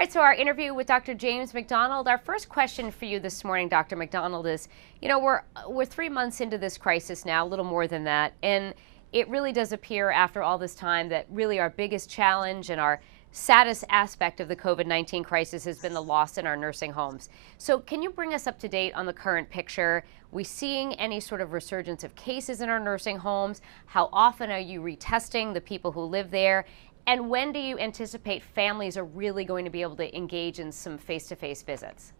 right, so our interview with Dr. James McDonald. Our first question for you this morning, Dr. McDonald, is, we're 3 months into this crisis now, a little more than that, and it really does appear after all this time that really our biggest challenge and our saddest aspect of the COVID-19 crisis has been the loss in our nursing homes. So can you bring us up to date on the current picture? We seeing any sort of resurgence of cases in our nursing homes? How often are you retesting the people who live there? And when do you anticipate families are really going to be able to engage in some face-to-face visits?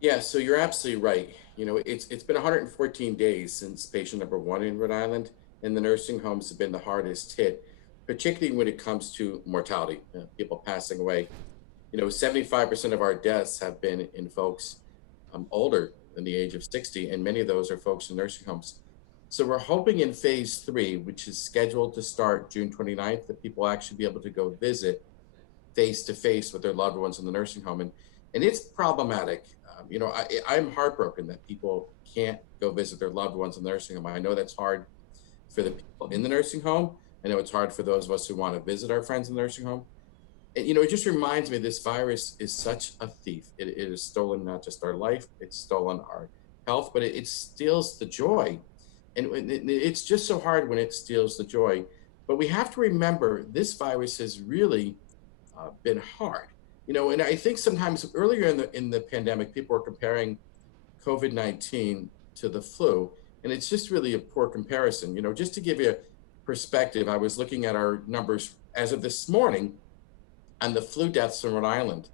Yeah, so you're absolutely right. It's been 114 days since patient number one in Rhode Island, and the nursing homes have been the hardest hit, particularly when it comes to mortality, people passing away. 75% of our deaths have been in folks older than the age of 60, and many of those are folks in nursing homes. So we're hoping in phase three, which is scheduled to start June 29th, that people will actually be able to go visit face to face with their loved ones in the nursing home. And it's problematic. I'm heartbroken that people can't go visit their loved ones in the nursing home. I know that's hard for the people in the nursing home. I know it's hard for those of us who want to visit our friends in the nursing home. And, it just reminds me this virus is such a thief. It has stolen not just our life, it's stolen our health, but it steals the joy. And it's just so hard when it steals the joy. But we have to remember this virus has really been hard. And I think sometimes earlier in the pandemic, people were comparing COVID-19 to the flu, and it's just really a poor comparison. Just to give you a perspective, I was looking at our numbers as of this morning on the flu deaths in Rhode Island,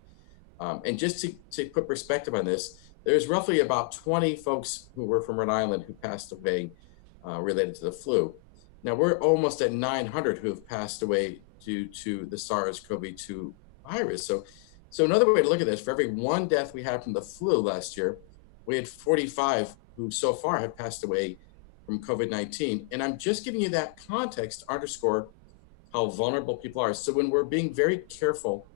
and just to put perspective on this, there's roughly about 20 folks who were from Rhode Island who passed away related to the flu. Now we're almost at 900 who have passed away due to the SARS-CoV-2 virus. So another way to look at this, for every one death we had from the flu last year, we had 45 who so far have passed away from COVID-19. And I'm just giving you that context to underscore how vulnerable people are. So when we're being very careful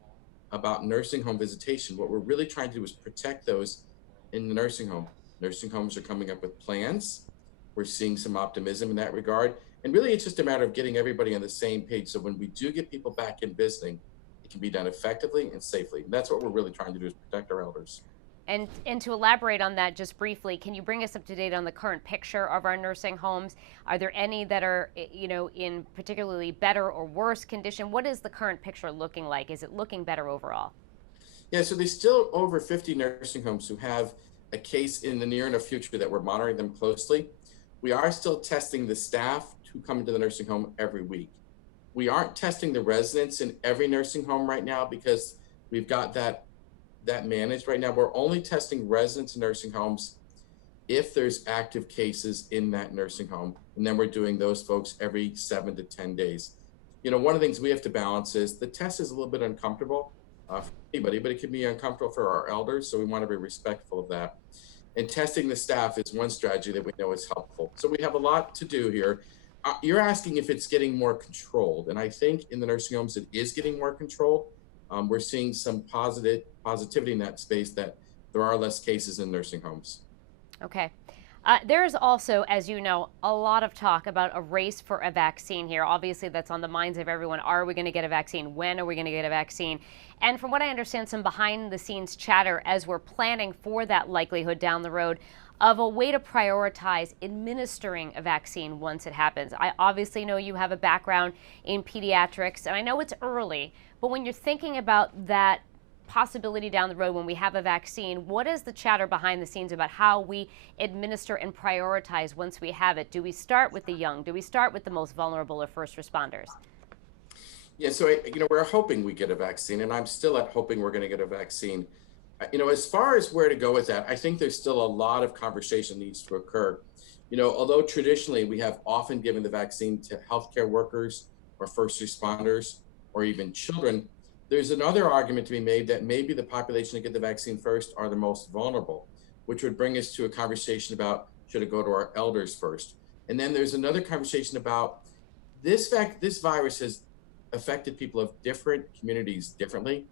about nursing home visitation, what we're really trying to do is protect those in the nursing home. Nursing homes are coming up with plans. We're seeing some optimism in that regard. And really, it's just a matter of getting everybody on the same page. So when we do get people back in visiting, it can be done effectively and safely. And that's what we're really trying to do, is protect our elders. And to elaborate on that just briefly, can you bring us up to date on the current picture of our nursing homes? Are there any that are, in particularly better or worse condition? What is the current picture looking like? Is it looking better overall? Yeah, so there's still over 50 nursing homes who have a case in the near and future that we're monitoring them closely. We are still testing the staff who come into the nursing home every week. We aren't testing the residents in every nursing home right now because we've got that managed right now. We're only testing residents in nursing homes if there's active cases in that nursing home. And then we're doing those folks every 7 to 10 days. One of the things we have to balance is the test is a little bit uncomfortable for anybody, but it can be uncomfortable for our elders. So we want to be respectful of that. And testing the staff is one strategy that we know is helpful. So we have a lot to do here. You're asking if it's getting more controlled. And I think in the nursing homes, it is getting more controlled. We're seeing some positivity in that space, that there are less cases in nursing homes. Okay. There's also, as you know, a lot of talk about a race for a vaccine here. Obviously, that's on the minds of everyone. Are we going to get a vaccine? When are we going to get a vaccine? And from what I understand, some behind the scenes chatter as we're planning for that likelihood down the road of a way to prioritize administering a vaccine once it happens. I obviously know you have a background in pediatrics, and I know it's early, but when you're thinking about that possibility down the road when we have a vaccine, what is the chatter behind the scenes about how we administer and prioritize once we have it? Do we start with the young? Do we start with the most vulnerable or first responders? Yeah, so we're hoping we get a vaccine, and I'm still hoping we're going to get a vaccine. As far as where to go with that, I think there's still a lot of conversation needs to occur. Although traditionally we have often given the vaccine to healthcare workers or first responders or even children, there's another argument to be made that maybe the population that get the vaccine first are the most vulnerable, which would bring us to a conversation about should it go to our elders first. And then there's another conversation about this virus has affected people of different communities differently.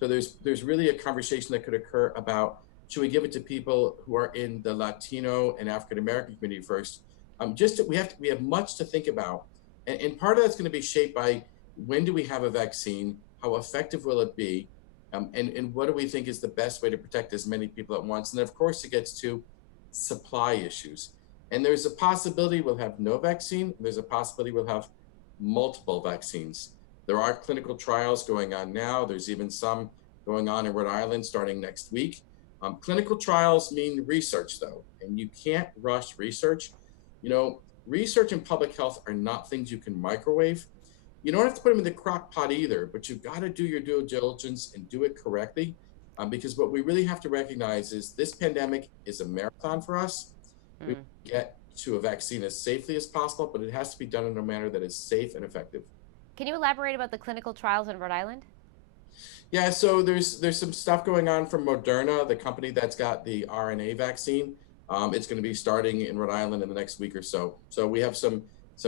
So there's really a conversation that could occur about should we give it to people who are in the Latino and African American community first? We have much to think about, and part of that's going to be shaped by when do we have a vaccine, How effective will it be? And what do we think is the best way to protect as many people at once? And then, of course, it gets to supply issues. And there's a possibility we'll have no vaccine. There's a possibility we'll have multiple vaccines. There are clinical trials going on now. There's even some going on in Rhode Island starting next week. Clinical trials mean research, though, and you can't rush research. Research and public health are not things you can microwave. You don't have to put them in the crock pot either, but you've got to do your due diligence and do it correctly. Because what we really have to recognize is this pandemic is a marathon for us. We get to a vaccine as safely as possible, but it has to be done in a manner that is safe and effective. Can you elaborate about the clinical trials in Rhode Island? Yeah, so there's some stuff going on from Moderna, the company that's got the RNA vaccine. It's going to be starting in Rhode Island in the next week or so. So we have some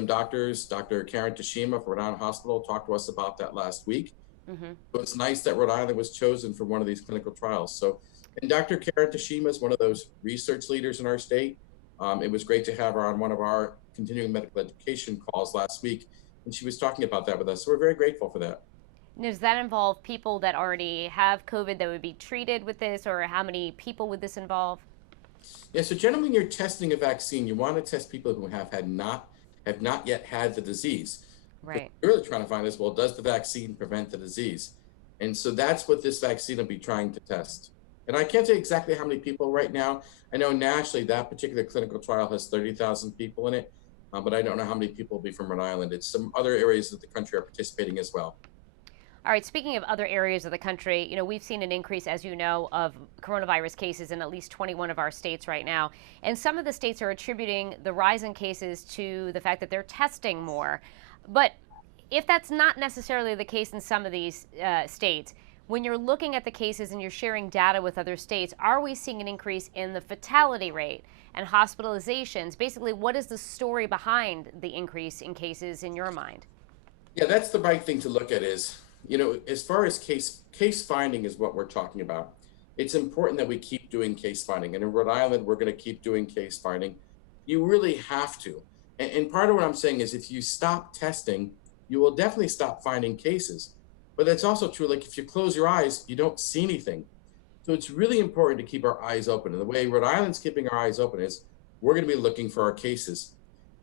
doctors. Dr. Karen Tashima from Rhode Island Hospital talked to us about that last week. So it's nice that Rhode Island was chosen for one of these clinical trials. So, and Dr. Karen Tashima is one of those research leaders in our state. It was great to have her on one of our continuing medical education calls last week, and she was talking about that with us. So we're very grateful for that. Does that involve people that already have COVID that would be treated with this, or how many people would this involve? Yeah, so generally when you're testing a vaccine, you want to test people who have not yet had the disease. Right. What you're really trying to find is, well, does the vaccine prevent the disease? And so that's what this vaccine will be trying to test. And I can't say exactly how many people right now. I know nationally that particular clinical trial has 30,000 people in it, but I don't know how many people will be from Rhode Island. It's some other areas of the country are participating as well. All right, speaking of other areas of the country, we've seen an increase, as you know, of coronavirus cases in at least 21 of our states right now. And some of the states are attributing the rise in cases to the fact that they're testing more. But if that's not necessarily the case in some of these states, when you're looking at the cases and you're sharing data with other states, are we seeing an increase in the fatality rate and hospitalizations? Basically, what is the story behind the increase in cases in your mind? Yeah, that's the right thing to look at is, as far as case finding is what we're talking about. It's important that we keep doing case finding. And in Rhode Island, we're going to keep doing case finding. You really have to. And part of what I'm saying is if you stop testing, you will definitely stop finding cases. But that's also true. Like if you close your eyes, you don't see anything. So it's really important to keep our eyes open. And the way Rhode Island's keeping our eyes open is we're going to be looking for our cases.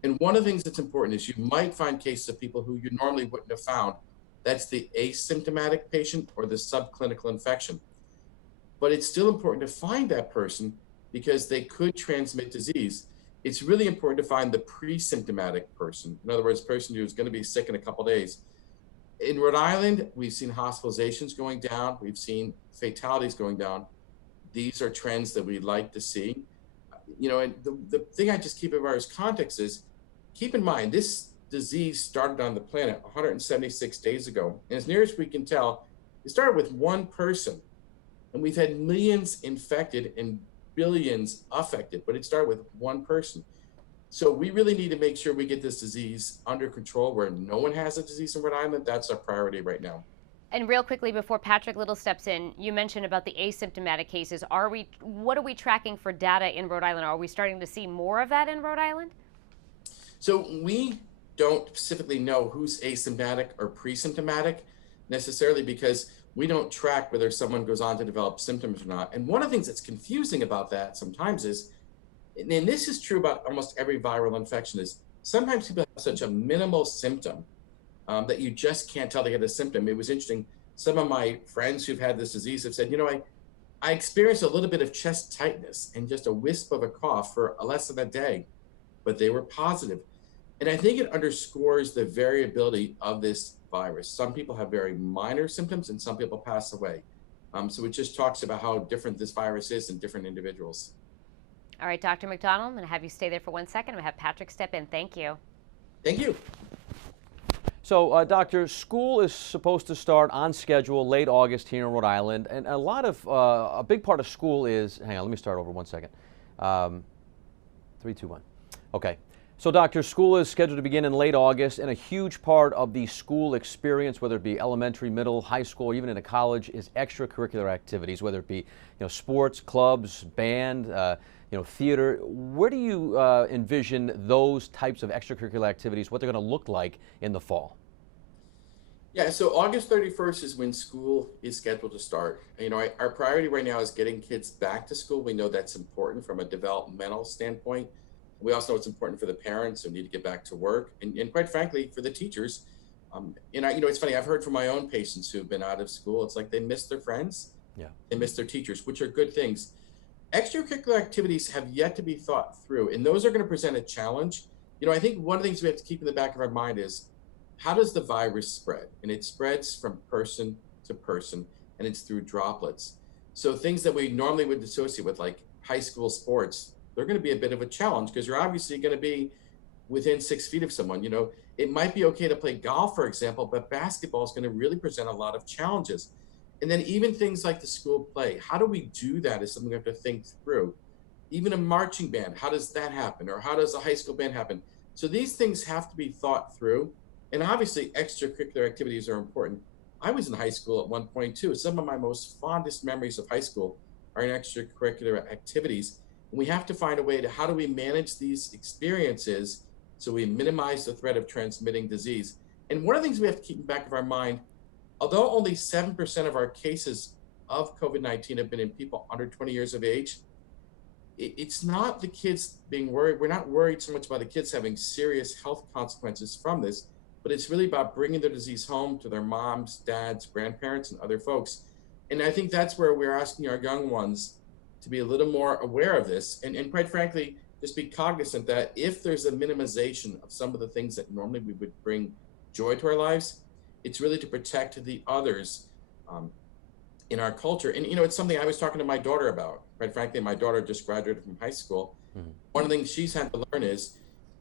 And one of the things that's important is you might find cases of people who you normally wouldn't have found. That's the asymptomatic patient or the subclinical infection. But it's still important to find that person because they could transmit disease. It's really important to find the pre-symptomatic person. In other words, person who's going to be sick in a couple of days. In Rhode Island, we've seen hospitalizations going down. We've seen fatalities going down. These are trends that we'd like to see. And the thing I just keep in mind as context is, keep in mind, this disease started on the planet 176 days ago. And as near as we can tell, it started with one person. And we've had millions infected and billions affected, but it started with one person. So we really need to make sure we get this disease under control where no one has a disease in Rhode Island. That's our priority right now. And real quickly, before Patrick Little steps in, you mentioned about the asymptomatic cases. What are we tracking for data in Rhode Island? Are we starting to see more of that in Rhode Island? So we don't specifically know who's asymptomatic or pre-symptomatic necessarily because we don't track whether someone goes on to develop symptoms or not. And one of the things that's confusing about that sometimes is, and this is true about almost every viral infection, is sometimes people have such a minimal symptom that you just can't tell they had a symptom. It was interesting. Some of my friends who've had this disease have said, I experienced a little bit of chest tightness and just a wisp of a cough for less than a day, but they were positive. And I think it underscores the variability of this virus. Some people have very minor symptoms and some people pass away. So it just talks about how different this virus is in different individuals. All right, Dr. McDonald, I'm going to have you stay there for 1 second. I'm going to have Patrick step in. Thank you. Thank you. So, Doctor, school is supposed to start on schedule late August here in Rhode Island, and a big part of school is, hang on, let me start over 1 second. 3, 2, 1. Okay. So, Doctor, school is scheduled to begin in late August, and a huge part of the school experience, whether it be elementary, middle, high school, or even in a college, is extracurricular activities, whether it be sports, clubs, band, theater. Where do you envision those types of extracurricular activities, what they're going to look like in the fall? Yeah, so August 31st is when school is scheduled to start. Our priority right now is getting kids back to school. We know that's important from a developmental standpoint. We also know it's important for the parents who need to get back to work, and quite frankly, for the teachers. It's funny. I've heard from my own patients who've been out of school. It's like they miss their friends, Yeah. they miss their teachers, which are good things. Extracurricular activities have yet to be thought through, and those are going to present a challenge. I think one of the things we have to keep in the back of our mind is, how does the virus spread? And it spreads from person to person, and it's through droplets. So things that we normally would associate with, like high school sports, they're going to be a bit of a challenge because you're obviously going to be within 6 feet of someone. It might be okay to play golf, for example, but basketball is going to really present a lot of challenges. And then even things like the school play, how do we do that is something we have to think through. Even a marching band, how does that happen? Or how does a high school band happen? So these things have to be thought through. And obviously, extracurricular activities are important. I was in high school at one point too. Some of my most fondest memories of high school are in extracurricular activities. And we have to find a way to, how do we manage these experiences so we minimize the threat of transmitting disease? And one of the things we have to keep in the back of our mind, although only 7% of our cases of COVID-19 have been in people under 20 years of age, it's not the kids being worried. We're not worried so much about the kids having serious health consequences from this, but it's really about bringing the disease home to their moms, dads, grandparents, and other folks. And I think that's where we're asking our young ones to be a little more aware of this. And quite frankly, just be cognizant that if there's a minimization of some of the things that normally we would bring joy to our lives, it's really to protect the others in our culture. And, it's something I was talking to my daughter about. Quite frankly, my daughter just graduated from high school. Mm-hmm. One of the things she's had to learn is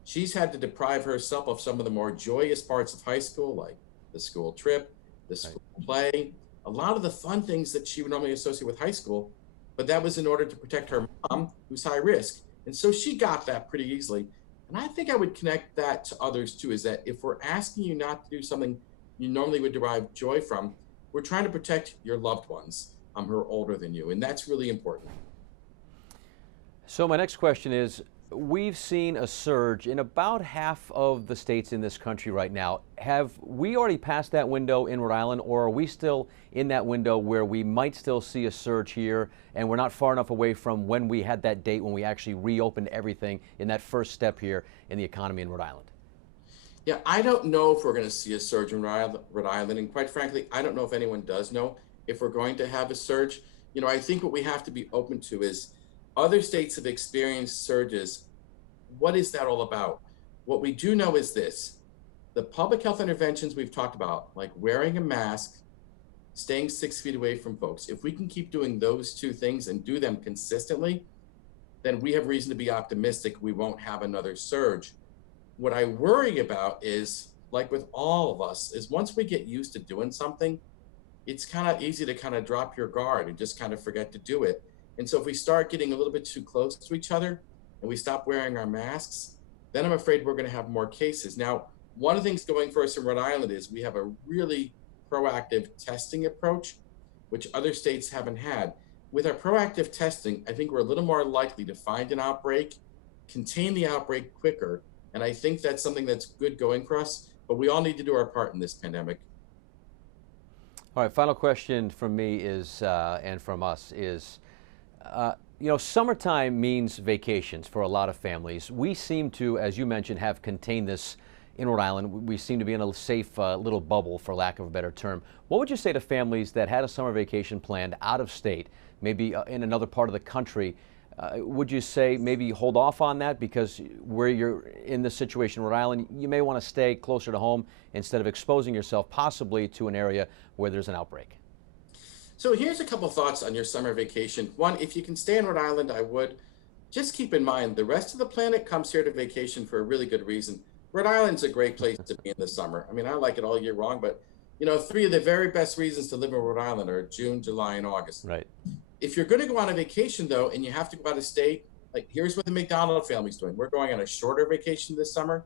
she's had to deprive herself of some of the more joyous parts of high school, like the school trip, the school play, a lot of the fun things that she would normally associate with high school. But that was in order to protect her mom, who's high risk. And so she got that pretty easily. And I think I would connect that to others too, is that if we're asking you not to do something you normally would derive joy from, we're trying to protect your loved ones who are older than you. And that's really important. So my next question is, we've seen a surge in about half of the states in this country right now. Have we already passed that window in Rhode Island, or are we still in that window where we might still see a surge here, and we're not far enough away from when we had that date when we actually reopened everything in that first step here in the economy in Rhode Island? Yeah, I don't know if we're going to see a surge in Rhode Island, and quite frankly, I don't know if anyone does know if we're going to have a surge. I think what we have to be open to is, other states have experienced surges. What is that all about? What we do know is this: the public health interventions we've talked about, like wearing a mask, staying 6 feet away from folks, if we can keep doing those two things and do them consistently, then we have reason to be optimistic we won't have another surge. What I worry about is, like with all of us, is once we get used to doing something, it's kind of easy to kind of drop your guard and just kind of forget to do it. And so if we start getting a little bit too close to each other and we stop wearing our masks, then I'm afraid we're going to have more cases. Now, one of the things going for us in Rhode Island is we have a really proactive testing approach, which other states haven't had. With our proactive testing, I think we're a little more likely to find an outbreak, contain the outbreak quicker. And I think that's something that's good going for us, but we all need to do our part in this pandemic. All right, final question from me is, and from us is, summertime means vacations for a lot of families. We seem to, as you mentioned, have contained this in Rhode Island. We seem to be in a safe little bubble, for lack of a better term. What would you say to families that had a summer vacation planned out of state, maybe in another part of the country? Would you say maybe hold off on that because where you're in this situation in Rhode Island, you may want to stay closer to home instead of exposing yourself possibly to an area where there's an outbreak? So here's a couple thoughts on your summer vacation. One, if you can stay in Rhode Island, I would. Just keep in mind, the rest of the planet comes here to vacation for a really good reason. Rhode Island's a great place to be in the summer. I mean, I like it all year long, but three of the very best reasons to live in Rhode Island are June, July, and August. Right. If you're going to go on a vacation, though, and you have to go out of state, like here's what the McDonald family's doing. We're going on a shorter vacation this summer,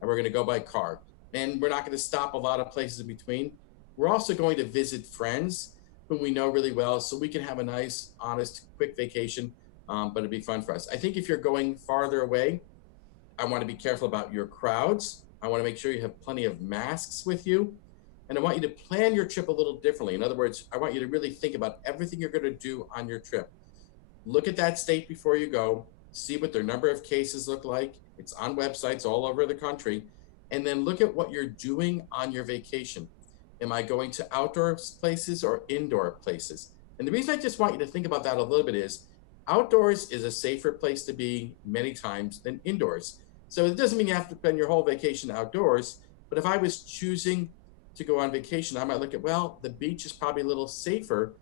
and we're going to go by car. And we're not going to stop a lot of places in between. We're also going to visit friends whom we know really well, so we can have a nice, honest, quick vacation, but it'd be fun for us. I think if you're going farther away, I want to be careful about your crowds. I want to make sure you have plenty of masks with you. And I want you to plan your trip a little differently. In other words, I want you to really think about everything you're going to do on your trip. Look at that state before you go, see what their number of cases look like. It's on websites all over the country. And then look at what you're doing on your vacation. Am I going to outdoor places or indoor places? And the reason I just want you to think about that a little bit is outdoors is a safer place to be many times than indoors. So it doesn't mean you have to spend your whole vacation outdoors, but if I was choosing to go on vacation, I might look at, well, the beach is probably a little safer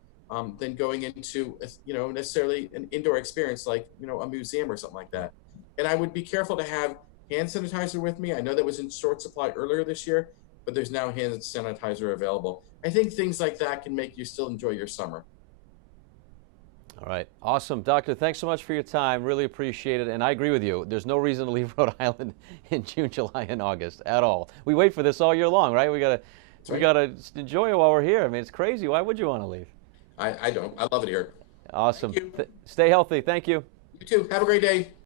than going into, necessarily an indoor experience like, a museum or something like that. And I would be careful to have hand sanitizer with me. I know that was in short supply earlier this year, but there's now hand sanitizer available. I think things like that can make you still enjoy your summer. All right. Awesome. Doctor, thanks so much for your time. Really appreciate it. And I agree with you. There's no reason to leave Rhode Island in June, July, and August at all. We wait for this all year long, right? We gotta enjoy it while we're here. I mean, it's crazy. Why would you want to leave? I don't. I love it here. Awesome. Thank you. Stay healthy. Thank you. You too. Have a great day.